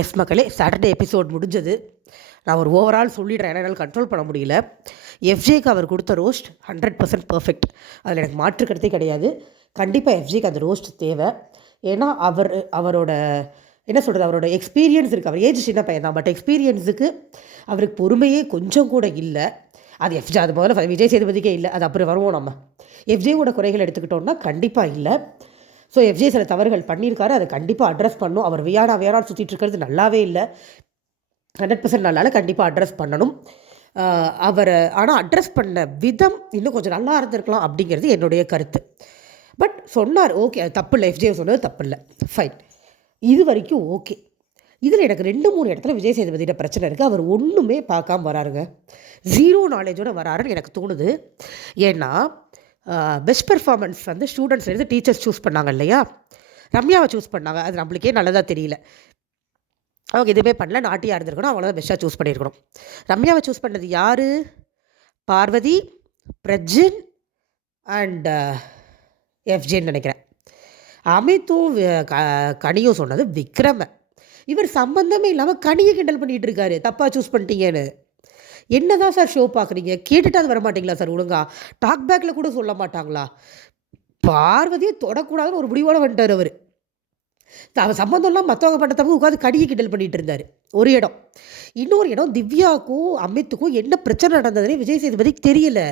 S மக்களே, Saturday episode முடிஞ்சது. நான் ஒரு ஓவரால் சொல்லிடுறேன், ஏன்னா என்னால் கண்ட்ரோல் பண்ண முடியல. எஃப்ஜேக்கு அவர் கொடுத்த ரோஸ்ட் 100% பர்ஃபெக்ட். அதில் எனக்கு மாற்று கருத்தே கிடையாது. கண்டிப்பாக எஃப்ஜேக்கு அந்த ரோஸ்ட் தேவை. ஏன்னா அவரோட என்ன சொல்கிறது, அவரோட எக்ஸ்பீரியன்ஸ் இருக்குது. அவர் ஏஜ் சின்ன பையன் தான், பட் எக்ஸ்பீரியன்ஸுக்கு அவருக்கு பொறுமையே கொஞ்சம் கூட இல்லை. அது எஃப்ஜே, அது முதல்ல விஜய் சேதுபதிக்கே இல்லை. அது அப்புறம் வருவோம். நம்ம எஃப்ஜேவோட குறைகள் எடுத்துக்கிட்டோம்னா கண்டிப்பாக இல்லை. ஸோ எஃப்ஜே சில தவறுகள் பண்ணியிருக்காரு, அதை கண்டிப்பாக அட்ரஸ் பண்ணும். அவர் வியானா சுற்றிட்டு இருக்கிறது நல்லாவே இல்லை, 100% நல்லால, கண்டிப்பாக அட்ரஸ் பண்ணணும் அவரை. ஆனால் அட்ரஸ் பண்ண விதம் இன்னும் கொஞ்சம் நல்லா இருந்திருக்கலாம் அப்படிங்கிறது என்னுடைய கருத்து. பட் சொன்னார், ஓகே, அது தப்பு இல்லை. எஃப்ஜே சொன்னது தப்பு இல்லை, ஃபைன், இது வரைக்கும் ஓகே. இதில் எனக்கு 2-3 இடத்துல விஜய் சேதுபதியோட பிரச்சனை இருக்குது. அவர் ஒன்றுமே பார்க்காம வராருங்க, ஜீரோ நாலேஜோடு வராருன்னு எனக்கு தோணுது. ஏன்னா பெஸ்ட் பெர்ஃபார்மன்ஸ் வந்து ஸ்டூடெண்ட்ஸ்லேருந்து டீச்சர்ஸ் சூஸ் பண்ணாங்க இல்லையா, ரம்யாவை சூஸ் பண்ணாங்க. அது நம்மளுக்கே நல்லதாக தெரியல. அவங்க எதுவுமே பண்ணல, நாட்டியாக இருந்திருக்கணும், அவங்கள தான் பெஸ்ட்டாக சூஸ் பண்ணியிருக்கணும். ரம்யாவை சூஸ் பண்ணது யார்? பார்வதி, பிரஜின் அண்ட் எஃப்ஜேன்னு நினைக்கிறேன். அமித்தும் கனியும் சொன்னது விக்ரம. இவர் சம்பந்தமே இல்லாமல் கனியை கிண்டல் பண்ணிகிட்டு இருக்காரு, தப்பாக சூஸ் பண்ணிட்டீங்கன்னு. என்ன தான் சார் ஷோ பார்க்குறீங்க? கேட்டுட்டு அது வரமாட்டிங்களா சார்? ஒழுங்கா டாக் பேக்கில் கூட சொல்ல மாட்டாங்களா? பார்வதியை தொடக்கூடாதுன்னு ஒரு முடிவோடு வந்துட்டார் அவர். அவன் சம்மந்தம்லாம் மற்றவங்க பண்ண தப்பு உட்காந்து கடியை கிண்டல் பண்ணிகிட்டு இருந்தார் ஒரு இடம். இன்னொரு இடம், திவ்யாவுக்கும் அமித்துக்கும் என்ன பிரச்சனை நடந்ததுன்னே விஜய் சேதுபதிக்கு தெரியல.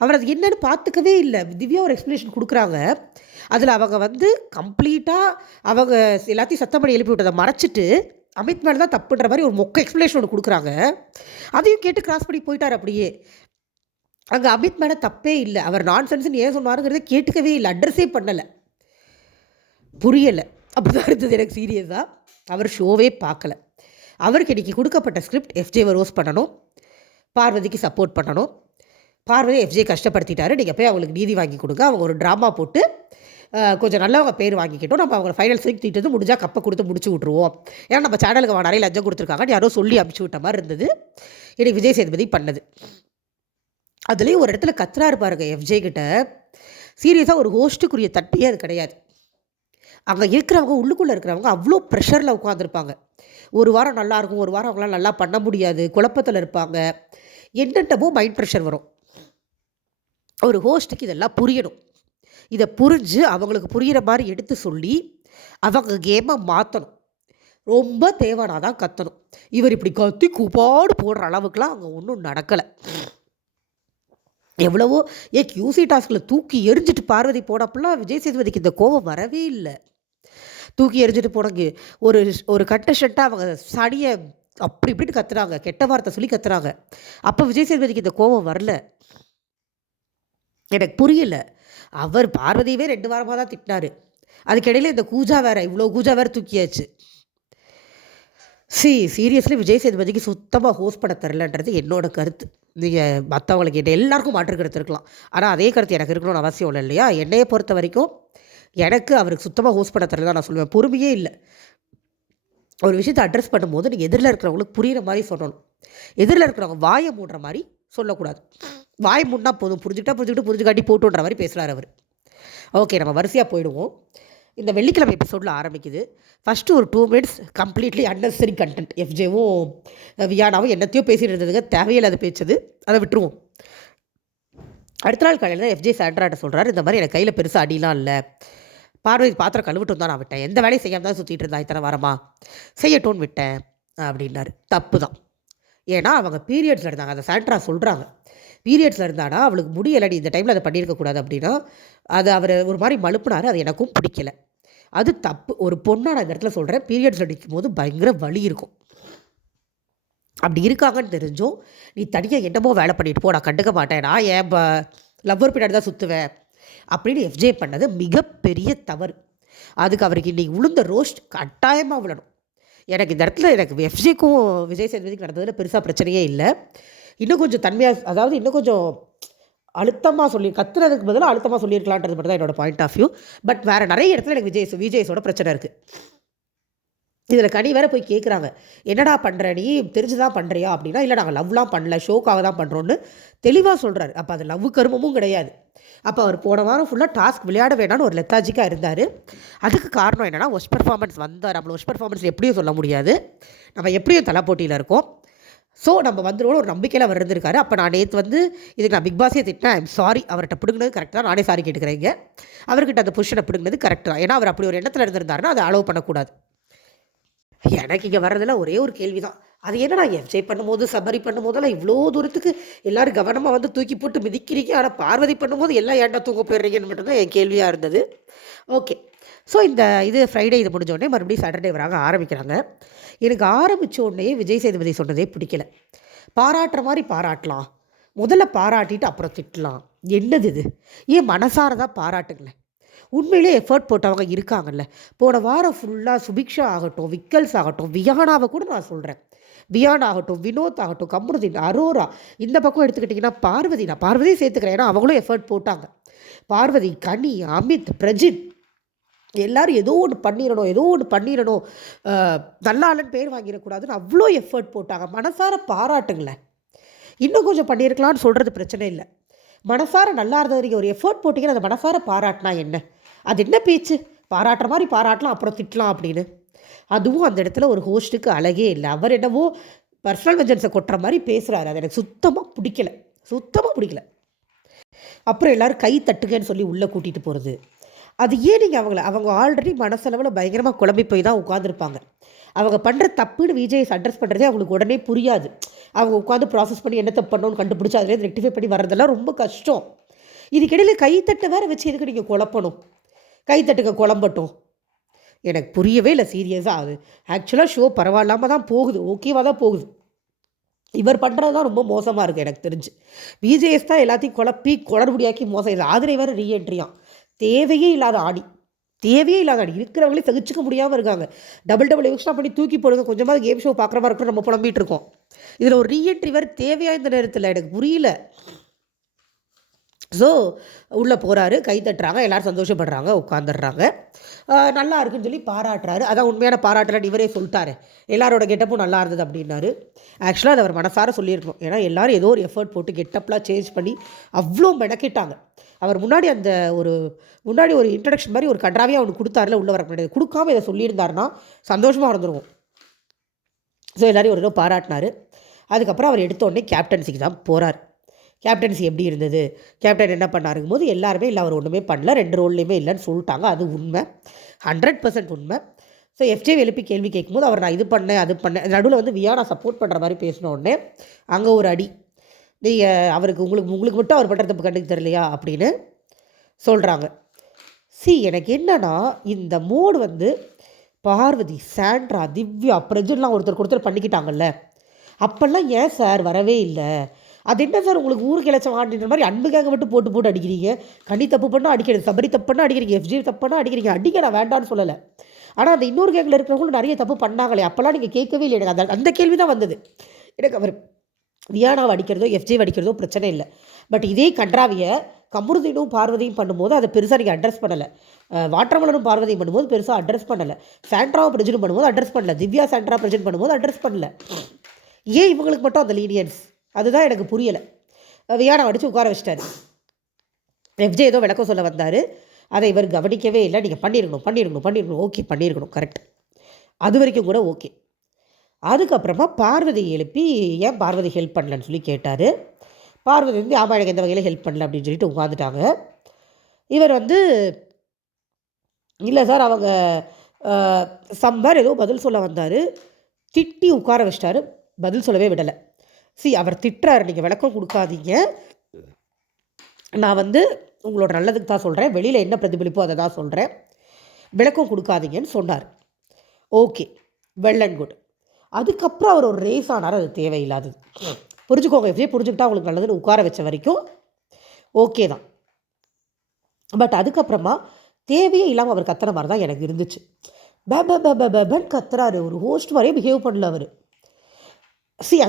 அவர் அது என்னன்னு பார்த்துக்கவே இல்லை. திவ்யா ஒரு எக்ஸ்ப்ளனேஷன் கொடுக்குறாங்க, அதில் அவங்க வந்து கம்ப்ளீட்டாக அவங்க எல்லாத்தையும் சத்தம் பண்ணி எழுப்பி விட்டதை மறைச்சிட்டு அமித் மேலே தான் தப்புன்ற மாதிரி ஒரு மொக்க எக்ஸ்ப்ளனேஷன் ஒன்று கொடுக்குறாங்க. அதையும் கேட்டு கிராஸ் பண்ணி போயிட்டார் அப்படியே. அங்கே அமித் மேலே தப்பே இல்லை, அவர் நான் சென்ஸ்ன்னு ஏன் சொன்னாருங்கிறத கேட்டுக்கவே இல்லை, அட்ரஸே பண்ணலை, புரியலை. அப்படி தான் இருந்தது எனக்கு சீரியஸாக. அவர் ஷோவே பார்க்கல. அவருக்கு இன்றைக்கி கொடுக்கப்பட்ட ஸ்கிரிப்ட் எஃப்ஜேவை ரோஸ் பண்ணணும், பார்வதிக்கு சப்போர்ட் பண்ணணும். பார்வதி எஃப்ஜே கஷ்டப்படுத்திட்டாரு, நீங்கள் போய் அவங்களுக்கு நீதி வாங்கி கொடுங்க. அவங்க ஒரு ட்ராமா போட்டு கொஞ்சம் நல்லவங்க பேர் வாங்கிக்கிட்டோம், நம்ம அவங்க ஃபைனல் ஸ்ட்ரைக் தீட்டது முடிஞ்சால் கப்பை கொடுத்து முடிச்சு விட்ருவோம். ஏன்னா நம்ம சேனலுக்கு நிறைய லஞ்சம் கொடுத்துருக்காங்கன்னு யாரோ சொல்லி அனுப்பிச்சி விட்ட மாதிரி இருந்தது இன்றைக்கி விஜய் சேதுபதி பண்ணது. அதுலேயும் ஒரு இடத்துல கத்துறாரு பாருங்க எஃப்ஜே கிட்ட, சீரியஸாக ஒரு ஹோஸ்ட்டுக்குரிய தட்டியே அது கிடையாது. அங்கே இருக்கிறவங்க, உள்ளுக்குள்ளே இருக்கிறவங்க அவ்வளோ ப்ரெஷரில் உட்காந்துருப்பாங்க. ஒரு வாரம் நல்லாயிருக்கும், ஒரு வாரம் அவங்களால நல்லா பண்ண முடியாது, குழப்பத்தில் இருப்பாங்க, என்னென்னமோ மைண்ட் ப்ரெஷர் வரும். ஒரு ஹோஸ்ட்டுக்கு இதெல்லாம் புரியணும். இதை புரிஞ்சு அவங்களுக்கு புரிகிற மாதிரி எடுத்து சொல்லி அவங்க கேமை மாற்றணும். ரொம்ப தேவைனாதான் கத்தணும். இவர் இப்படி கத்தி கூப்பாடு போடுற அளவுக்குலாம் அங்கே ஒன்றும் நடக்கலை. எவ்வளவோ கியூசி டாஸ்கில் தூக்கி எரிஞ்சிட்டு பார்வதி போனப்பெல்லாம் விஜய் சேதுபதிக்கு இந்த கோபம் வரவே இல்லை. தூக்கி எரிஞ்சிட்டு போனங்க ஒரு ஒரு கட்ட ஷட்டாக அவங்க சடியை அப்படி இப்படின்னு கத்துறாங்க, கெட்ட வார்த்தை சொல்லி கத்துறாங்க. அப்போ விஜய் சேதுபதிக்கு இந்த கோபம் வரல. எனக்கு புரியல. அவர் பார்வதியவே 2 வாரமாக தான் திட்டினாரு. அதுக்கிடையில் இந்த கூஜா வேற, இவ்வளோ கூஜா வேற தூக்கியாச்சு. சீரியஸ்லி விஜய் சேதுபதிக்கு சுத்தமாக ஹோஸ்ட் பண்ண தரலன்றது என்னோட கருத்து. நீங்கள் மற்றவங்களுக்கு எல்லாருக்கும் மாற்று கருத்து இருக்கலாம், ஆனால் அதே கருத்து எனக்கு இருக்கணும்னு அவசியம் இல்லை இல்லையா? என்னையை பொறுத்த வரைக்கும் எனக்கு அவருக்கு சுத்தமாக ஹோஸ்ட் பண்ண தரல தான் நான் சொல்லுவேன். பொறுமையே இல்லை. ஒரு விஷயத்தை அட்ரஸ் பண்ணும்போது நீங்கள் எதிரில் இருக்கிறவங்களுக்கு புரிகிற மாதிரி சொல்லணும். எதிரில் இருக்கிறவங்க வாயை மூடுற மாதிரி சொல்லக்கூடாது. வாய் மூடினா போதும், புரிஞ்சுக்காட்டி போட்டுன்ற மாதிரி பேசுகிறார் அவர். ஓகே, நம்ம வரிசையாக போயிடுவோம். இந்த வெள்ளிக்கிழமை எபிசோடில் ஆரம்பிக்குது. ஃபஸ்ட்டு ஒரு 2 மினிட்ஸ் கம்ப்ளீட்லி அன்னெசரி கண்டென்ட். எஃப்ஜேவும் வியானாவும் என்னத்தையோ பேசிட்டு இருந்ததுங்க, தேவையில்லாத பேச்சது, அதை விட்டுருவோம். அடுத்த நாள் காலையில் தான் எஃப்ஜே சாண்ட்ராட்ட சொல்கிறார், இந்த மாதிரி எனக்கு கையில் பெருசாக அடிலாம் இல்லை, பார்வதி பாத்திரம் கழுவிட்டு தான் நான் விட்டேன், எந்த வேலையும் செய்யாமல் தான் சுற்றிட்டு இருந்தா இத்தனை வாரமா, செய்யட்டோன்னு விட்டேன் அப்படின்னாரு. தப்பு தான். ஏன்னா அவங்க பீரியட்ஸில் இருந்தாங்க. அந்த சாண்ட்ரா சொல்கிறாங்க, பீரியட்ஸில் இருந்தானா அவளுக்கு முடியலை, இந்த டைமில் அதை பண்ணியிருக்கக்கூடாது அப்படின்னா அது அவர் ஒரு மாதிரி மழுப்புனார். அது எனக்கும் பிடிக்கலை, அது தப்பு. ஒரு பொண்ணாக நான் இந்த இடத்துல சொல்கிறேன், பீரியட்ஸில் நிற்கும் போது பயங்கர வலி இருக்கும். அப்படி இருக்காங்கன்னு தெரிஞ்சும் நீ தனியாக என்னமோ வேலை பண்ணிட்டு போ, நான் கண்டுக்க மாட்டேன், நான் ஏன் லவ்வர் பின்னாடி தான் சுற்றுவேன் அப்படின்னு எஃப்ஜே பண்ணது மிகப்பெரிய தவறு. அதுக்கு அவருக்கு இன்றைக்கி விழுந்த ரோஸ்ட் கட்டாயமாக விழணும். எனக்கு இந்த இடத்துல எனக்கு எஃப்ஜேக்கும் விஜய் சேதுபதிக்கு நடந்ததில் பெருசாக பிரச்சனையே இல்லை. இன்னும் கொஞ்சம் தன்மையாக, அதாவது இன்னும் கொஞ்சம் அழுத்தமாக சொல்லி, கத்துறதுக்கு பதிலாக அழுத்தமாக சொல்லியிருக்கலான்றது மட்டும் தான் என்னோடய பாயிண்ட் ஆஃப் வியூ. பட் வேறு நிறைய இடத்துல எனக்கு விஜய்ஸோட பிரச்சனை இருக்குது. இதில் கனி வேற போய் கேட்குறாங்க, என்னடா பண்ணுற நீ, தெரிஞ்சு தான் பண்ணுறியா அப்படின்னா, இல்லை நாங்கள் லவ்லாம் பண்ணல, ஷோக்காக தான் பண்ணுறோன்னு தெளிவாக சொல்கிறாரு. அப்போ அது லவ் கருமமும் கிடையாது. அப்போ அவர் போன வாரம் ஃபுல்லாக டாஸ்க் விளையாட வேணான்னு ஒரு லெத்தாஜிக்காக இருந்தார். அதுக்கு காரணம் என்னென்னா, ஒஸ்ட் பெர்ஃபார்மன்ஸ் வந்தார். நம்மளை ஒஸ்ட் பெர்ஃபார்மன்ஸ் எப்படியும் சொல்ல முடியாது, நம்ம எப்படியும் தலை போட்டியில் இருக்கோம். ஸோ நம்ம வந்துடுவோம் ஒரு நம்பிக்கையில் அவர் இருந்திருக்காரு. அப்போ நான் நேற்று வந்து இதுக்கு நான் பிக் பாஸே திட்டினேன், ஐம் சாரி, அவர்கிட்ட பிடுங்கினது கரெக்ட் தான், நானே சாரி கேட்டுக்கிறேங்க. அவர்கிட்ட அந்த பொசிஷனை பிடுங்கினது கரெக்ட் தான். ஏன்னா அவர் அப்படி ஒரு எண்ணத்தில் இருந்திருந்தாருன்னா அதை அலோவ் பண்ணக்கூடாது. எனக்கு இங்கே வர்றதில் ஒரே ஒரு கேள்வி தான், அது என்னடா என்ஜாய் பண்ணும்போது சபரி பண்ணும்போதெல்லாம் இவ்வளோ தூரத்துக்கு எல்லோரும் கவனமாக வந்து தூக்கி போட்டு மிதிக்கிறீங்க, ஆனால் பார்வதி பண்ணும்போது எல்லாம் ஏன்டா தூங்க போயிடுறீங்கன்னு மட்டும்தான் என் கேள்வியாக இருந்தது. ஓகே, ஸோ இந்த இது ஃப்ரைடே இது முடிஞ்சோடனே மறுபடியும் சாட்டர்டே வராங்க, ஆரம்பிக்கிறாங்க. எனக்கு ஆரம்பித்த உடனே விஜய் சேதுபதி சொன்னதே பிடிக்கல. பாராட்டுற மாதிரி பாராட்டலாம், முதல்ல பாராட்டிட்டு அப்புறம் திட்டலாம், என்னது இது, ஏன் மனசார தான் பாராட்டுங்களேன். உண்மையிலே எஃபர்ட் போட்டவங்க இருக்காங்கல்ல. போன வாரம் ஃபுல்லாக சுபிக்ஷா ஆகட்டும், விக்கல்ஸ் ஆகட்டும், வியானாவை கூட நான் சொல்கிறேன், வியான் ஆகட்டும், வினோத் ஆகட்டும், கம்ருதீன், அரோரா, இந்த பக்கம் எடுத்துக்கிட்டிங்கன்னா பார்வதி, நான் பார்வதியும் சேர்த்துக்கிறேன், ஏன்னா அவங்களும் எஃபர்ட் போட்டாங்க. பார்வதி, கனி, அமித், பிரஜித், எல்லோரும் ஏதோ ஒன்று பண்ணிடணும், நல்லா இல்லைன்னு பேர் வாங்கிடக்கூடாதுன்னு அவ்வளோ எஃபர்ட் போட்டாங்க. மனசார பாராட்டுங்களேன். இன்னும் கொஞ்சம் பண்ணியிருக்கலான்னு சொல்கிறது பிரச்சனை இல்லை. மனசார நல்லா இருந்தது, நீங்கள் ஒரு எஃபர்ட் போட்டிங்கன்னா அந்த மனசார பாராட்டினா என்ன, அது என்ன பேச்சு, பாராட்டுற மாதிரி பாராட்டலாம் அப்புறம் திட்டலாம் அப்படின்னு. அதுவும் அந்த இடத்துல ஒரு ஹோஸ்ட்டுக்கு அழகே இல்லை. அவர் என்னவோ பர்சனல் வெஞ்சன்ஸை கொட்டுற மாதிரி பேசுகிறாரு, அது எனக்கு சுத்தமாக பிடிக்கல. அப்புறம் எல்லோரும் கை தட்டுங்கன்னு சொல்லி உள்ளே கூட்டிகிட்டு போகிறது, அது ஏன் நீங்கள் அவங்க ஆல்ரெடி மனசளவில் பயங்கரமாக குழம்பி போய் தான் உட்காந்துருப்பாங்க. அவங்க பண்ணுற தப்புன்னு விஜய் அட்ரஸ் பண்ணுறதே அவங்களுக்கு உடனே புரியாது. அவங்க உட்காந்து ப்ராசஸ் பண்ணி என்ன தப்பு பண்ணணும்னு கண்டுபிடிச்சி அதுலேருந்து ரெக்டிஃபை பண்ணி வர்றதெல்லாம் ரொம்ப கஷ்டம். இதுக்கிடையில் கைத்தட்டை வேறு வச்சு எதுக்கு நீங்கள் குழப்பணும், கைத்தட்டுங்க குழம்பட்டும். எனக்கு புரியவே இல்லை சீரியஸாக. அது ஆக்சுவலாக ஷோ பரவாயில்லாமல் தான் போகுது, ஓகேவாக தான் போகுது. இவர் பண்ணுறது தான் ரொம்ப மோசமாக இருக்குது எனக்கு தெரிஞ்சு. விஜேஎஸ் தான் எல்லாத்தையும் குழப்பி குளறுபடியாக்கி மோசம். இது ஆதிரை வேறு ரீஎன்ட்ரியான், தேவையே இல்லாத ஆடி இருக்கிறவங்களே சகிச்சுக்க முடியாமல் இருக்காங்க. டபுள் எக்ஸ்ட்ரா பண்ணி தூக்கி போடுங்க, கொஞ்சமாக கேம் ஷோ பார்க்குற மாதிரி இருக்கணும், நம்ம புலம்பிகிட்டு இருக்கோம். இதில் ஒரு ரீஎன்ட்ரி வேறு தேவையாக இந்த நேரத்தில் எனக்கு புரியல. ஸோ உள்ளே போகிறாரு, கை தட்டுறாங்க, எல்லோரும் சந்தோஷப்படுறாங்க, உட்காந்துடுறாங்க, நல்லா இருக்குன்னு சொல்லி பாராட்டுறாரு. அதான் உண்மையான பாராட்டலன்னு இவரே சொல்லிட்டாரு, எல்லாரோட கெட்டப்பும் நல்லா இருந்தது அப்படின்னாரு. ஆக்சுவலாக அதை அவர் மனசார சொல்லியிருக்கணும், ஏன்னா எல்லோரும் ஏதோ ஒரு எஃபர்ட் போட்டு கெட்டப்லாம் சேஞ்ச் பண்ணி அவ்வளோ மெனக்கிட்டாங்க. அவர் முன்னாடி ஒரு இன்ட்ரடக்ஷன் மாதிரி ஒரு கன்றாவியாக அவனுக்கு கொடுத்தாருல, உள்ளே வர முடியாது, கொடுக்காம இதை சொல்லியிருந்தாருன்னா சந்தோஷமாக இருந்துருவோம். ஸோ எல்லோரையும் ஒரு தடவை பாராட்டினார். அதுக்கப்புறம் அவர் எடுத்தோடனே கேப்டன்சிக்கு தான் போகிறார். கேப்டன்சி எப்படி இருந்தது, கேப்டன் என்ன பண்ணாருங்கும் போது எல்லாருமே இல்லை, அவர் ஒன்றுமே பண்ணல, 2 ரோல்லையுமே இல்லைன்னு சொல்லிட்டாங்க. அது உண்மை, 100% உண்மை. ஸோ எஃப்ஜே எழுப்பி கேள்வி கேட்கும்போது அவர் நான் இது பண்ணேன் அது பண்ணேன், நடுவில் வந்து வியானா சப்போர்ட் பண்ணுற மாதிரி பேசின உடனே அங்கே ஒரு அடி, நீங்கள் உங்களுக்கு மட்டும் அவர் பண்ணுற தப்பு கண்டுக்கு தெரியலையா அப்படின்னு சொல்கிறாங்க. எனக்கு என்னன்னா இந்த மோடு வந்து பார்வதி, சாண்ட்ரா, திவ்யா, பிரஜன்லாம் ஒருத்தர் பண்ணிக்கிட்டாங்கல்ல, அப்போல்லாம் ஏன் சார் வரவே இல்லை, அது என்ன சார் உங்களுக்கு ஊருக்கு இலச்சம் ஆடின்ற மாதிரி அன்புக்காக மட்டும் போட்டு அடிக்கிறீங்க, கனி தப்பு பண்ணால் அடிக்கிறது, சபரி தப்பு பண்ணால் அடிக்கிறீங்க, எஃப்ஜி தப்பு பண்ணால் அடிக்கிறீங்க, அடிக்க நான் வேண்டான்னு சொல்லலை. ஆனால் அந்த இன்னொரு கேங்கில் இருக்கிறவங்களும் நிறைய தப்பு பண்ணாங்களே, அப்போல்லாம் நீங்கள் கேட்கவே இல்லை. எனக்கு அந்த கேள்வி தான் வந்தது. எனக்கு அவர் வியானாவை அடிக்கிறதோ எஃப்ஜே அடிக்கிறதோ பிரச்சனை இல்லை, பட் இதே கன்றாவியை கமருதீனும் பார்வதியும் பண்ணும்போது அதை பெருசாக நீங்கள் அட்ரஸ் பண்ணலை, வாட்டர்மலனும் பார்வதியும் பண்ணும்போது பெருசாக அட்ரஸ் பண்ணலை, சாண்ட்ராவும் பிரஜனும் பண்ணும்போது அட்ரஸ் பண்ணல, திவ்யா சாண்ட்ரா பிரஜன் பண்ணும்போது அட்ரஸ் பண்ணல. ஏன் இவங்களுக்கு மட்டும் அந்த லீனியன்ஸ், அதுதான் எனக்கு புரியலை. வியானா அடித்து உட்கார வச்சிட்டாரு. எஃப்ஜே ஏதோ விளக்கம் சொல்ல வந்தார், அதை இவர் கவனிக்கவே இல்லை. நீங்கள் பண்ணியிருக்கணும், ஓகே பண்ணியிருக்கணும், கரெக்ட், அது வரைக்கும் கூட ஓகே. அதுக்கப்புறமா பார்வதி எழுப்பி ஏன் பார்வதி ஹெல்ப் பண்ணலன்னு சொல்லி கேட்டார். பார்வதி வந்து ஆமாம் எனக்கு எந்த வகையில் ஹெல்ப் பண்ணல அப்படின்னு சொல்லிட்டு உட்காந்துட்டாங்க. இவர் வந்து இல்லை சார் அவங்க சம்பார் ஏதோ பதில் சொல்ல வந்தார், திட்டி உட்கார வச்சிட்டாரு, பதில் சொல்லவே விடலை. அவர் திட்டுறாரு, நீங்கள் விளக்கம் கொடுக்காதீங்க, நான் வந்து உங்களோட நல்லதுக்கு தான் சொல்கிறேன், வெளியில் என்ன பிரதிபலிப்போ அதை தான் சொல்கிறேன், விளக்கம் கொடுக்காதீங்கன்னு சொன்னார். Okay, well and good. அதுக்கப்புறம் அவர் ஒரு ரேஸ் ஆனார், அது தேவையில்லாதது. புரிஞ்சுக்கோங்க, எப்படியே புரிஞ்சுக்கிட்டா உங்களுக்கு நல்லதுன்னு உட்கார வச்ச வரைக்கும் ஓகே தான். பட் அதுக்கப்புறமா தேவையே இல்லாமல் அவர் கத்துற மாதிரி தான் எனக்கு இருந்துச்சு. பேபன் கத்துறாரு, ஒரு ஹோஸ்ட் மாதிரியே பிஹேவ் பண்ணல அவர்.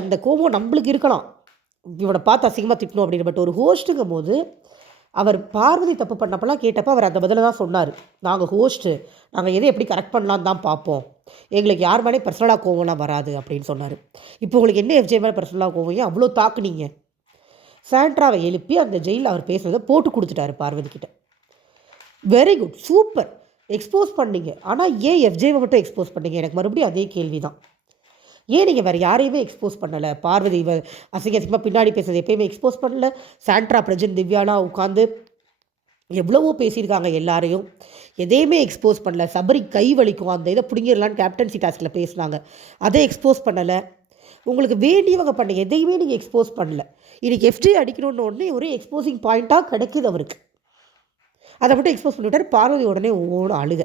அந்த கோபம் நம்மளுக்கு இருக்கலாம், இவனை பார்த்து அசிங்கமாக திட்டணும் அப்படின்னு, பட் ஒரு ஹோஸ்ட்டுங்கும் போது அவர் பார்வதி தப்பு பண்ணப்பெல்லாம் கேட்டப்போ அவர் அந்த பதில தான் சொன்னார். நாங்கள் ஹோஸ்ட்டு, நாங்கள் எதை எப்படி கரெக்ட் பண்ணலான்னு தான் பார்ப்போம், எங்களுக்கு யார் மேலே பர்சனலாக கோவம்லாம் வராது அப்படின்னு சொன்னார். இப்போ உங்களுக்கு என்ன எஃப்ஜே மேலே பர்சனலாக கோவம், ஏன் அவ்வளோ தாக்குனீங்க? சாண்ட்ராவை எழுப்பி அந்த ஜெயிலில் அவர் பேசுகிறத போட்டு கொடுத்துட்டாரு பார்வதி கிட்ட. வெரி குட், சூப்பர், எக்ஸ்போஸ் பண்ணீங்க. ஆனால் ஏன் எஃப்ஜேவை மட்டும் எக்ஸ்போஸ் பண்ணீங்க? எனக்கு மறுபடியும் அதே கேள்வி தான். ஏன் நீங்கள் வேறு யாரையுமே எக்ஸ்போஸ் பண்ணலை? பார்வதி அசிங்கமாக பின்னாடி பேசுறது எப்பயுமே எக்ஸ்போஸ் பண்ணல. சாண்ட்ரா, பிரஜன், திவ்யாலாம் உட்காந்து எவ்வளவோ பேசியிருக்காங்க எல்லாரையும், எதையுமே எக்ஸ்போஸ் பண்ணல. சபரி கை வலிக்கும், அந்த இதை பிடிங்கிடலான்னு கேப்டன்சி டாஸ்கில் பேசினாங்க, அதை எக்ஸ்போஸ் பண்ணலை. உங்களுக்கு வேண்டியவங்க பண்ண எதையுமே நீங்கள் எக்ஸ்போஸ் பண்ணல. இன்றைக்கி எஃப்ஜே அடிக்கணும்னு உடனே ஒரே எக்ஸ்போசிங் பாயிண்ட்டாக கிடைக்குது அவருக்கு. அதை மட்டும் எக்ஸ்போஸ் பண்ணிவிட்டார். பார்வதி உடனே ஓடும் அழுக.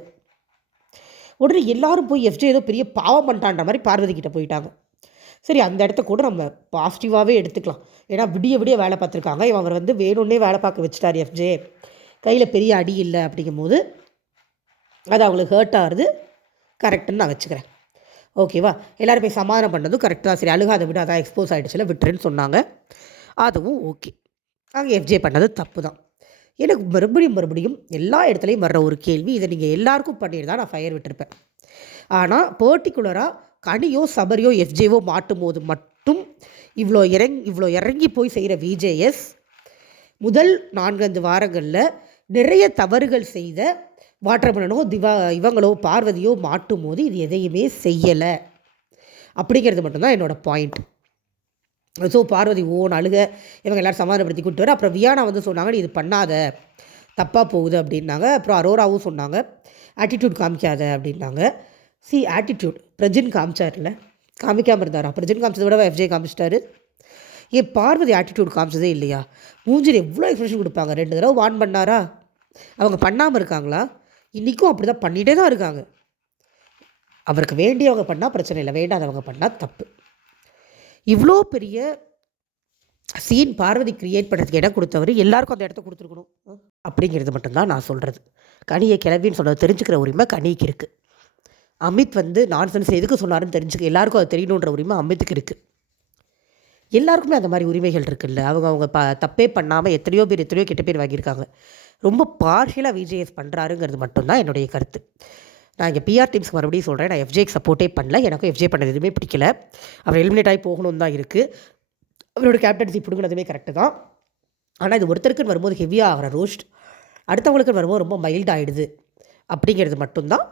உடனே எல்லாரும் போய் எஃப்ஜே ஏதோ பெரிய பாவம் பண்ணிட்டான்ற மாதிரி பார்வதி கிட்டே போயிட்டாங்க. சரி, அந்த இடத்த கூட நம்ம பாசிட்டிவாகவே எடுத்துக்கலாம். ஏன்னா விடிய விடிய வேலை பார்த்துருக்காங்க, இவங்க வந்து வேணும்னே வேலை பார்க்க வச்சுட்டார் எஃப்ஜே. கையில் பெரிய அடி இல்லை அப்படிங்கும்போது அது அவங்களுக்கு ஹர்ட் ஆகுது, கரெக்டுன்னு நான் வச்சுக்கிறேன். ஓகேவா? எல்லோரும் போய் சமாதானம் பண்ணதும் கரெக்டாக தான். சரி, அழுகாத விட அதான் எக்ஸ்போஸ் ஆகிடுச்சுல, விட்டுருன்னு சொன்னாங்க. அதுவும் ஓகே. அங்கே எஃப்ஜே பண்ணது தப்பு தான். எனக்கு மறுபடியும் எல்லா இடத்துலையும் வர்ற ஒரு கேள்வி, இதை நீங்கள் எல்லாருக்கும் பண்ணியிருந்தா நான் ஃபயர் விட்டுருப்பேன். ஆனால் பர்டிகுலராக கனியோ சபரியோ எஃப்ஜேவோ மாட்டும் போது மட்டும் இவ்வளோ இறங்கி போய் செய்கிற விஜேஎஸ் முதல் 4-5 வாரங்களில் நிறைய தவறுகள் செய்த வாட்டர்மேனோ இவங்களோ பார்வதியோ மாட்டும் போது இது எதையுமே செய்யலை அப்படிங்கிறது மட்டும்தான் என்னோடய பாயிண்ட். ஸோ பார்வதி ஓன் அழுக, இவங்க எல்லோரும் சமாதானப்படுத்தி கூப்பிட்டு வர. அப்புறம் வியானா வந்து சொன்னாங்க, இது பண்ணாத, தப்பாக போகுது அப்படின்னாங்க. அப்புறம் அரோராவும் சொன்னாங்க, ஆட்டிடியூட் காமிக்காத அப்படின்னாங்க. ஆட்டிடியூட் பிரஜின் காமிச்சார்ல, காமிக்காமல் இருந்தாரா? பிரஜின் காமிச்சதை விட எஃப்ஜே காமிச்சிட்டாரு. ஏன் பார்வதி ஆட்டிடியூட் காமிச்சதே இல்லையா? மூஞ்சில் எவ்வளோ எக்ஸ்பிரஷன் கொடுப்பாங்க. 2 தடவை வார்ன் பண்ணாரா? அவங்க பண்ணாமல் இருக்காங்களா? இன்றைக்கும் அப்படி தான் பண்ணிகிட்டே தான் இருக்காங்க. அவருக்கு வேண்டியவங்க பண்ணால் பிரச்சனை இல்லை, வேண்டாதவங்க பண்ணால் தப்பு. இவ்வளோ பெரிய சீன் பார்வதி கிரியேட் பண்ணுறதுக்கு இடம் கொடுத்தவர் எல்லாருக்கும் அந்த இடத்த கொடுத்துருக்கணும் அப்படிங்கிறது மட்டும்தான் நான் சொல்கிறது. கனியை கிளவின்னு சொன்னது தெரிஞ்சுக்கிற உரிமை கனிக்கு இருக்குது. அமித் வந்து நான்சென்ஸ் எதுக்கு சொன்னாருன்னு தெரிஞ்சுக்க எல்லாருக்கும் அது தெரியணுன்ற உரிமை அமித்துக்கு இருக்குது. எல்லாருக்குமே அந்த மாதிரி உரிமைகள் இருக்குல்ல. அவங்க தப்பே பண்ணாமல் எத்தனையோ கெட்ட பேர் வாங்கியிருக்காங்க. ரொம்ப பார்ஷியலாக விஜேஎஸ் பண்ணுறாருங்கிறது மட்டும்தான் என்னுடைய கருத்து. நான் இங்கே பிஆர் டீம்ஸ்க்கு மறுபடியும் சொல்கிறேன், நான் எஃப்ஜேக்கு சப்போர்ட்டே பண்ணல. எனக்கும் எஃப்ஜே பண்ணது எதுவுமே பிடிக்கல. அவர் எலிமினேட் ஆகி போகணும்னு தான் இருக்குது. அவரோட கேப்டன்சி பிடுங்கினதுமே கரெக்டு தான். ஆனால் இது ஒருத்தருக்குன்னு வரும்போது ஹெவியாக ஆகிற ரோஸ்ட், அடுத்தவங்களுக்கு வரும்போது ரொம்ப மைல்ட் ஆகிடுது அப்படிங்கிறது மட்டும்தான்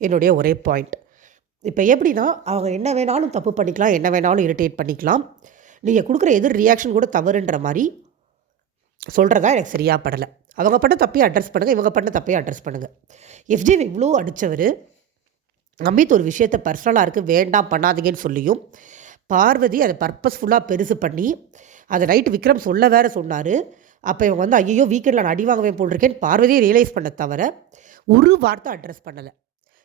என்னுடைய ஒரே பாயிண்ட். இப்போ எப்படின்னா, அவங்க என்ன வேணாலும் தப்பு பண்ணிக்கலாம், என்ன வேணாலும் இரிட்டேட் பண்ணிக்கலாம். நீங்கள் கொடுக்குற எதிர் ரியாக்ஷன் கூட தவறுன்ற மாதிரி சொல்கிறதா எனக்கு சரியாக படலை. அவங்க பண்ண தப்பையும் அட்ரஸ் பண்ணுங்கள், இவங்க பண்ண தப்பையும் அட்ரஸ் பண்ணுங்கள். எஃப்ஜே இவ்வளோ அடித்தவர் அமித் ஒரு விஷயத்தை பர்சனலாக இருக்குது வேண்டாம் பண்ணாதீங்கன்னு சொல்லியும் பார்வதி அதை பர்பஸ்ஃபுல்லாக பெருசு பண்ணி அதை நைட்டு விக்ரம் சொல்ல வேறு சொன்னார். அப்போ இவங்க வந்து ஐயோ வீக்கெண்டில் நான் அடி வாங்கவேன் போட்டிருக்கேன்னு பார்வதியை ரியலைஸ் பண்ண தவிர ஒரு வார்த்தை அட்ரஸ் பண்ணலை.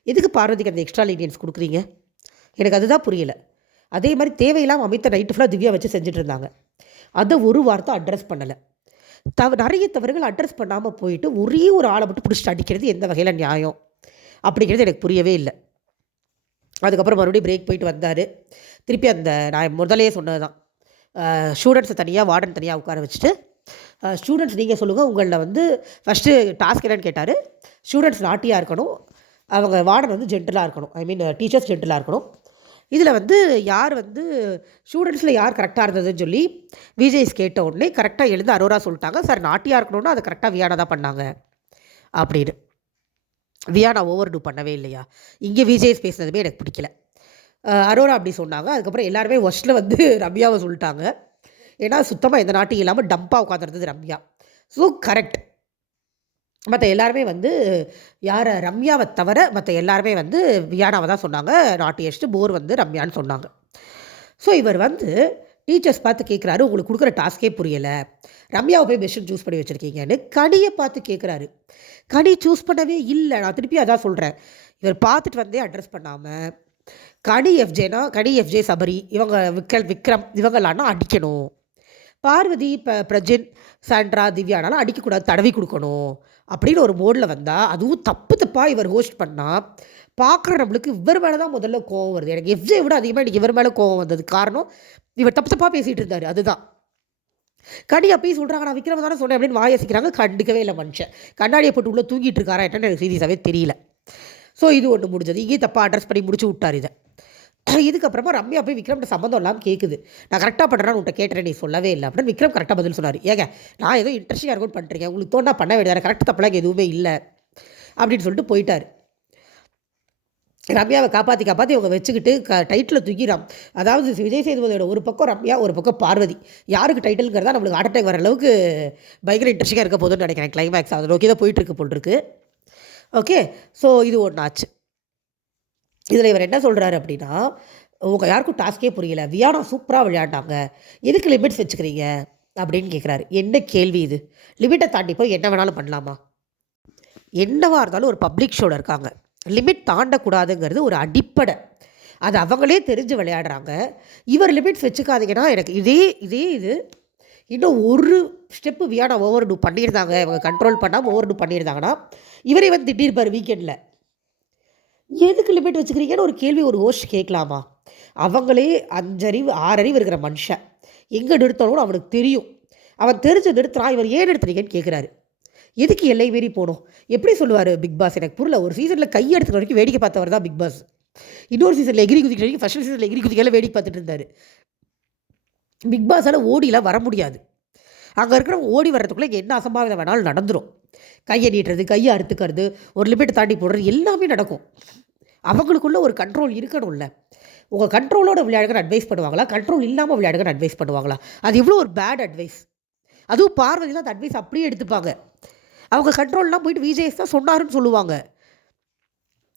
எதுக்கு பார்வதிக்கு அந்த எக்ஸ்ட்ரா லீனியன்ஸ் கொடுக்குறீங்க? எனக்கு அதுதான் புரியலை. அதே மாதிரி தேவையில்லாமல் அமித்தை நைட்டு ஃபுல்லாக திவ்யா வச்சு செஞ்சுட்டு இருந்தாங்க, அதை ஒரு வார்த்தை அட்ரஸ் பண்ணலை. நிறைய தவறுகள் அட்ரஸ் பண்ணாமல் போயிட்டு ஒரே ஒரு ஆளை மட்டும் பிடிச்சிட்டு அடிக்கிறது எந்த வகையில் நியாயம் அப்படிங்கிறது எனக்கு புரியவே இல்லை. அதுக்கப்புறம் மறுபடியும் பிரேக் போயிட்டு வந்தார். திருப்பி அந்த நான் முதலே சொன்னது தான், ஸ்டூடெண்ட்ஸை தனியாக வார்டன் தனியாக உட்கார வச்சுட்டு, ஸ்டூடெண்ட்ஸ் நீங்கள் சொல்லுங்கள் உங்களில் வந்து ஃபஸ்ட்டு டாஸ்க் என்னன்னு கேட்டார். ஸ்டூடெண்ட்ஸ் நாட்டியாக இருக்கணும், அவங்க வார்டன் வந்து ஜென்டலாக இருக்கணும், ஐ மீன் டீச்சர்ஸ் ஜென்டலாக இருக்கணும். இதில் வந்து யார் வந்து ஸ்டூடெண்ட்ஸில் யார் கரெக்டாக இருந்ததுன்னு சொல்லி விஜேஎஸ் கேட்ட உடனே கரெக்டாக எழுந்து அரோரா சொல்லிட்டாங்க, சார் நாட்டியாக இருக்கணும்னா அதை கரெக்டாக வியானா தான் பண்ணாங்க அப்படின்னு. வியானா ஓவர் டூ பண்ணவே இல்லையா? இங்கே விஜேஎஸ் பேசுனதுமே எனக்கு பிடிக்கல. அரோரா அப்படி சொன்னாங்க. அதுக்கப்புறம் எல்லாருமே ஒஸ்ட்டில் வந்து ரம்யாவை சொல்லிட்டாங்க. ஏன்னா சுத்தமாக எந்த நாட்டையும் இல்லாமல் டம்பாக உட்காந்துருந்தது ரம்யா. So correct. மற்ற எல்லாருமே வந்து யாரை ரம்யாவை தவிர மற்ற எல்லாருமே வந்து வியானாவை தான் சொன்னாங்க. நாட்டியஸ்ட்டு போர் வந்து ரம்யான்னு சொன்னாங்க. ஸோ இவர் வந்து டீச்சர்ஸ் பார்த்து கேட்குறாரு, உங்களுக்கு கொடுக்குற டாஸ்கே புரியலை, ரம்யாவை போய் பெஸ்ட்டு சூஸ் பண்ணி வச்சுருக்கீங்கன்னு கனியை பார்த்து கேட்குறாரு. கனி சூஸ் பண்ணவே இல்லை. நான் திருப்பி அதான் சொல்கிறேன், இவர் பார்த்துட்டு வந்தே அட்ரஸ் பண்ணாமல் கனி எஃப்ஜே சபரி இவங்க விக்ரம் இவங்களான்னா அடிக்கணும், பார்வதி பிரஜின் சாண்ட்ரா திவ்யானாலும் அடிக்கக்கூடாது, தடவி கொடுக்கணும் அப்படின்னு ஒரு மோடில் வந்தால், அதுவும் தப்பாக இவர் ஹோஸ்ட் பண்ணால் பார்க்குற நம்மளுக்கு இவர் மேலே தான் முதல்ல கோவம் வருது. எனக்கு எஃப்ஜே விட அதிகமாக எனக்கு இவர் மேலே கோவம் வந்தது காரணம் இவர் தப்பாக பேசிகிட்டு இருந்தார். அதுதான் கனி அப்பயும் சொல்கிறாங்க, நான் விக்ரம் தானே சொன்னேன் அப்படின்னு வாயசிக்கிறாங்க. கண்டுக்கவே இல்லை மனுஷன். கண்ணாடியை போட்டு உள்ளே தூங்கிட்டு இருக்காரா என்னன்னு எனக்கு சீரியஸாகவே தெரியல. ஸோ இது ஒன்று முடிஞ்சது. இங்கேயும் தப்பாக அட்ரஸ் பண்ணி முடிச்சு விட்டார் இதை. இதுக்கப்புறமா ரம்யா போய் விக்ரம்கிட்ட சம்மந்தம் இல்லாமல் கேட்குது. நான் கரெக்டாக பண்ணுறேன்னு உன்ட்ட கேட்டேன், நீ சொல்லவே இல்லை அப்படின்னு விக்ரம் கரெக்டாக பதில் சொன்னார். ஏங்க நான் ஏதோ இன்ட்ரெஸ்டிங்காக இருக்கும் பண்ணுறீங்க, உங்களுக்கு தோண்டா பண்ண வேண்டியது கரெக்டாக தப்பெல்லாம் எதுவுமே இல்லை அப்படின்னு சொல்லிட்டு போயிட்டார். ரம்யாவை காப்பாற்றி அவங்க வச்சுக்கிட்டு டைட்டில் தூக்கிடாம். அதாவது விஜய் சேதுபதியோட ஒரு பக்கம் ரம்யா, ஒரு பக்கம் பார்வதி. யாருக்கு டைட்டிலுங்கிறதா நம்மளுக்கு ஹார்ட் அட்டாக் வர அளவுக்கு பயங்கர இன்ட்ரெஸ்டிங்காக இருக்க போதுன்னு நினைக்கிறேன். கிளைமேக்ஸ் அதை நோக்கி தான் போயிட்டுருக்கு போட்டிருக்கு. ஓகே, ஸோ இது ஒன்று ஆச்சு. இதில் இவர் என்ன சொல்கிறாரு அப்படின்னா, உங்கள் யாருக்கும் டாஸ்கே புரியல, வியானா சூப்பராக விளையாண்டாங்க, எதுக்கு லிமிட்ஸ் வச்சுக்கிறீங்க அப்படின்னு கேட்குறாரு. என்ன கேள்வி இது? லிமிட்டை தாண்டி போய் என்ன வேணாலும் பண்ணலாமா? என்னவாக இருந்தாலும் ஒரு பப்ளிக் ஷோவில் இருக்காங்க, லிமிட் தாண்டக்கூடாதுங்கிறது ஒரு அடிப்படை. அது அவங்களே தெரிஞ்சு விளையாடுறாங்க. இவர் லிமிட்ஸ் வச்சுக்காதீங்கன்னா எனக்கு இது இன்னும் ஒரு ஸ்டெப்பு வியானா ஓவர் டூ பண்ணியிருந்தாங்க, இவங்க கண்ட்ரோல் பண்ணாமல் ஓவர் டூ பண்ணியிருந்தாங்கன்னா இவரே வந்து திட்டிருப்பார் வீக்கெண்டில். எதுக்கு லிமிட் வச்சுக்கிறீங்கன்னு ஒரு கேள்வி ஒரு ஹோஸ்ட் கேட்கலாமா? அவங்களே 5 அறிவு 6 அறிவு இருக்கிற மனுஷன், எங்கே நிறுத்தணும்னு அவனுக்கு தெரியும். அவன் தெரிஞ்சு நிறுத்துறான், இவர் ஏன் நிறுத்துறீங்கன்னு கேட்குறாரு. எதுக்கு எல்லை மீறி போகணும்? எப்படி சொல்லுவார் பிக் பாஸ்? எனக்கு புரியல. ஒரு சீசனில் கை எடுத்துக்கிற வரைக்கும் வேடிக்கை பார்த்தவர் தான் பிக் பாஸ். இன்னொரு சீசனில் எகிரி குதிக்கிற வரைக்கும், ஃபஸ்ட் சீசனில் எகிரி குதிக்கலாம் வேடிக்கை பார்த்துட்டு இருந்தார். பிக் பாஸால் ஓடிலாம் வர முடியாது. அங்கே இருக்கிற ஓடி வர்றதுக்குள்ளே இங்கே என்ன அசம்பாவிதம் வேணாலும் நடந்துடும். கையை நீட்டுறது, கையை அறுத்துக்கிறது, ஒரு லிமிட்டை தாண்டி போடுறது எல்லாமே நடக்கும். அவங்களுக்குள்ள ஒரு கண்ட்ரோல் இருக்கணும்ல. உங்கள் கண்ட்ரோலோட விளையாடுங்கன்னு அட்வைஸ் பண்ணுவாங்களா, கண்ட்ரோல் இல்லாமல் விளையாடுங்கன்னு அட்வைஸ் பண்ணுவாங்களா? அது இவ்வளோ ஒரு பேட் அட்வைஸ். அதுவும் பார்வதிலாம் அந்த அட்வைஸ் அப்படியே எடுத்துப்பாங்க. அவங்க கண்ட்ரோல்லாம் போயிட்டு விஜேஎஸ் தான் சொன்னாருன்னு சொல்லுவாங்க.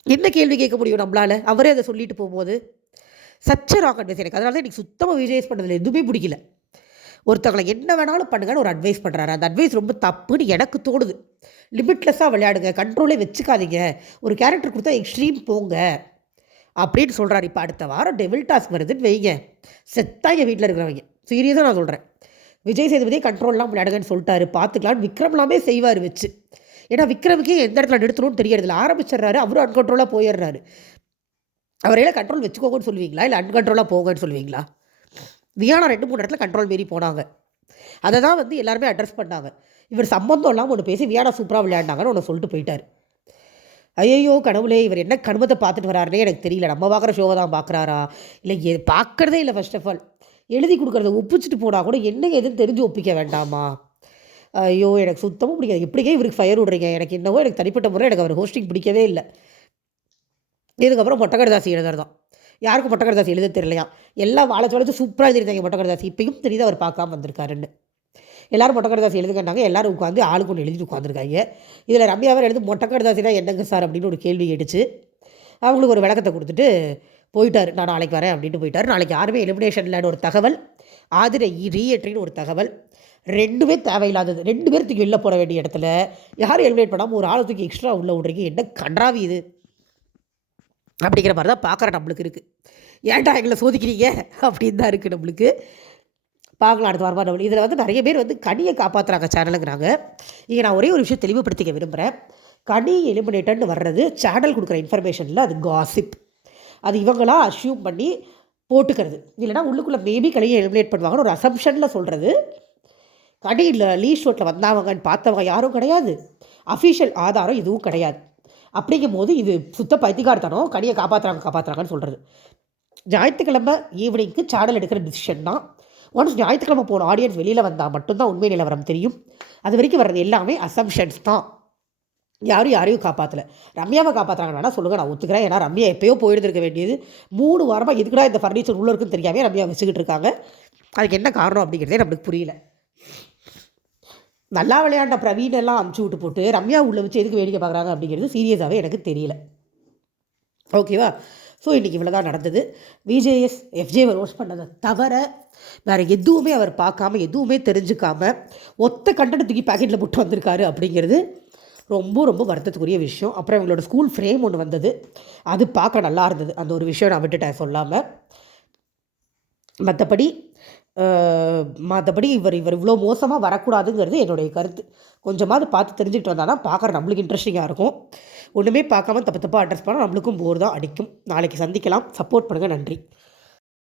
என்ன கேள்வி கேட்க முடியும் நம்மளால்? அவரே அதை சொல்லிட்டு போகும்போது சச்ச ராங் அட்வைஸ். எனக்கு அதனால தான் எனக்கு சுத்தமாக விஜேஎஸ் பண்ணுறதுல எதுவுமே பிடிக்கல. ஒருத்தவங்களை என்ன வேணாலும் பண்ணுங்கன்னு ஒரு அட்வைஸ் பண்ணுறாரு. அந்த அட்வைஸ் ரொம்ப தப்புன்னு எனக்கு தோணுது. லிமிட்லெஸ்ஸாக விளையாடுங்க, கண்ட்ரோலே வச்சுக்காதீங்க, ஒரு கேரக்டர் கொடுத்தா எக்ஸ்ட்ரீம் போங்க அப்படின்னு சொல்கிறாரு. இப்போ அடுத்த வாரம் டெவில் டாஸ்க் வருதுன்னு வைங்க, செத்தாங்க வீட்டில் இருக்கிறவங்க. சீரியஸாக நான் சொல்கிறேன். விஜய் சேதுபதியே கண்ட்ரோல்லாம் விளையாடுங்கன்னு சொல்லிட்டாரு, பார்த்துக்கலான்னு விக்ரம்லாமே செய்வார் வச்சு. ஏன்னா விக்ரமுக்கே எந்த இடத்துல நிறுத்தணும்னு தெரியறதில்ல. ஆரம்பிச்சிடுறாரு, அவரும் அன்கண்ட்ரோலாக போயிடுறாரு. அவரையெல்லாம் கண்ட்ரோல் வச்சுக்கோங்கன்னு சொல்லுவீங்களா, இல்லை அன்கண்ட்ரோலாக போங்கன்னு சொல்லுவீங்களா? வியானா 2-3 இடத்துல கண்ட்ரோல் மீறி போனாங்க. அதை தான் வந்து எல்லாருமே அட்ரஸ் பண்ணாங்க. இவர் சம்பந்தம் இல்லாமல் ஒன்று பேசி வியானா சூப்பராக விளையாண்டாங்கன்னு ஒன்று சொல்லிட்டு போயிட்டார். ஐயோ கடவுளே, இவர் என்ன கடுமத்தை பார்த்துட்டு வராருனே எனக்கு தெரியல. நம்ம பார்க்குற ஷோவை தான் பார்க்குறாரா, இல்லை பார்க்குறதே இல்லை. ஃபர்ஸ்ட் ஆஃப் ஆல் எழுதி கொடுக்குறத ஒப்பிச்சுட்டு போனால் கூட என்ன எதுன்னு தெரிஞ்சு ஒப்பிக்க வேண்டாமா? ஐயோ எனக்கு சுத்தமாக பிடிக்காது. எப்படியே இவருக்கு ஃபயர் விடுறீங்க? எனக்கு என்னவோ எனக்கு தனிப்பட்ட முறை எனக்கு அவர் ஹோஸ்டிங் பிடிக்கவே இல்லை. இதுக்கப்புறம் மொட்டக்கடதாசி எழுதுறது தான். யாருக்கும் மொட்டக்கடதாசி எழுத தெரியலையா? எல்லாம் வளைச்சு சூப்பராக எழுதிருந்தாங்க மொட்டக்கடதாசி. இப்பயும் தெரியுது அவர் பார்க்காம வந்திருக்காருன்னு. எல்லோரும் மொட்டக்கடதாசி எழுதுங்கன்னாங்க. எல்லோரும் உட்காந்து ஆளுக்கு ஒன்று எழுதிட்டு உட்காந்துருக்காங்க. இதில் ரம்யாவை எழுது மொட்டக்கடதாசினா என்னங்க சார் அப்படின்னு ஒரு கேள்வி கேட்டுச்சு. அவங்களுக்கு ஒரு விளக்கத்தை கொடுத்துட்டு போயிட்டார். நான் நாளைக்கு வரேன் அப்படின்ட்டு போயிட்டார். நாளைக்கு யாருமே எலிமினேஷனில் ஒரு தகவல், ஆதிரை ரீஎன்ட்ரின்னு ஒரு தகவல், 2 தேவையில்லாதது. 2 பேர் தூக்கி வெளில போட வேண்டிய இடத்துல யாரும் எலிமினேட் பண்ணாமல் ஒரு ஆளை தூக்கி எக்ஸ்ட்ரா உள்ளே விட்றீங்க, என்ன கன்றாவி இது அப்படிங்கிற மாதிரி தான் பார்க்குற நம்மளுக்கு இருக்குது. ஏன்டா எங்களை சோதிக்கிறீங்க அப்படின்னு தான் இருக்குது நம்மளுக்கு. பார்க்கலாம் அடுத்த வாரமாக நம்ம. இதில் வந்து நிறைய பேர் வந்து கனியை காப்பாற்றுறாங்க சேனலுங்கிறாங்க. இங்கே நான் ஒரே ஒரு விஷயம் தெளிவுபடுத்திக்க விரும்புகிறேன். கனி எலிமினேட்டர்னு வர்றது சேனல் கொடுக்குற இன்ஃபர்மேஷனில் அது காசிப். அது இவங்களாம் அஷ்யூம் பண்ணி போட்டுக்கிறது. இல்லைனா உள்ளுக்குள்ளே மேபி கனியை எலிமினேட் பண்ணுவாங்கன்னு ஒரு அசம்ஷனில் சொல்கிறது. கனி இல்லை லீட் ஷோட்டில் வந்தவங்கன்னு பார்த்தவங்க யாரும் கிடையாது. அஃபிஷியல் ஆதாரம் இதுவும் கிடையாது. அப்படிங்கும் போது இது சுத்த பைத்தியக்காரத்தனம். கனியை காப்பாற்றுறாங்கன்னு சொல்கிறது. ஞாயிற்றுக்கிழமை ஈவினிங்க்கு சேனல் எடுக்கிற டிசிஷன் தான். ஒன்ஸ் ஞாயிற்றுக்கிழமை போன ஆடியன்ஸ் வெளியில் வந்தால் மட்டும்தான் உண்மை நிலவரம் தெரியும். அது வரைக்கும் வர்றது எல்லாமே அசம்ஷன்ஸ் தான். யாரையும் காப்பாற்றலை. ரம்யாவை காப்பாற்றுறாங்கன்னா சொல்லுங்கள், நான் ஒத்துக்கிறேன். ஏன்னா ரம்யா எப்போயோ போயிருந்திருக்க வேண்டியது. 3 வாரமாக எதுக்குடா இந்த ஃபர்னிச்சர் உள்ளே இருக்குன்னு தெரியாமல் ரம்யா வச்சுக்கிட்டு இருக்காங்க. அதுக்கு என்ன காரணம் அப்படிங்கிறதே நம்மளுக்கு புரியல. நல்லா விளையாண்ட பிரவீன் எல்லாம் அமுச்சு விட்டு போட்டு ரம்யா உள்ளே வச்சு எதுக்கு வேடிக்கை பார்க்குறாங்க அப்படிங்கிறது சீரியஸாகவே எனக்கு தெரியல. ஓகேவா? ஸோ இன்றைக்கி இவ்வளோ தான் நடந்தது. விஜேஎஸ் எஃப்ஜேவை ரோஸ்ட் பண்ணதை தவிர வேறு எதுவுமே அவர் பார்க்காம, எதுவுமே தெரிஞ்சுக்காமல் ஒத்த கண்டென்ட் தூக்கி பேக்கெட்டில் போட்டு வந்திருக்காரு அப்படிங்கிறது ரொம்ப ரொம்ப வருத்தத்துக்குரிய விஷயம். அப்புறம் இவங்களோட ஸ்கூல் ஃப்ரேம் ஒன்று வந்தது, அது பார்க்க நல்லா இருந்தது. அந்த ஒரு விஷயம் நான் விட்டுட்டேன் சொல்லாமல். மற்றபடி இவர் இவ்வளோ மோசமாக வரக்கூடாதுங்கிறது என்னுடைய கருத்து. கொஞ்சமாவது பார்த்து தெரிஞ்சுக்கிட்டு வந்தால் தான் பார்க்குற நம்மளுக்கு இன்ட்ரெஸ்டிங்காக இருக்கும். ஒன்றுமே பார்க்காம தப்பாக அட்ரஸ் பண்ணால் நம்மளுக்கும் போர் தான் அடிக்கும். நாளைக்கு சந்திக்கலாம். சப்போர்ட் பண்ணுங்கள். நன்றி.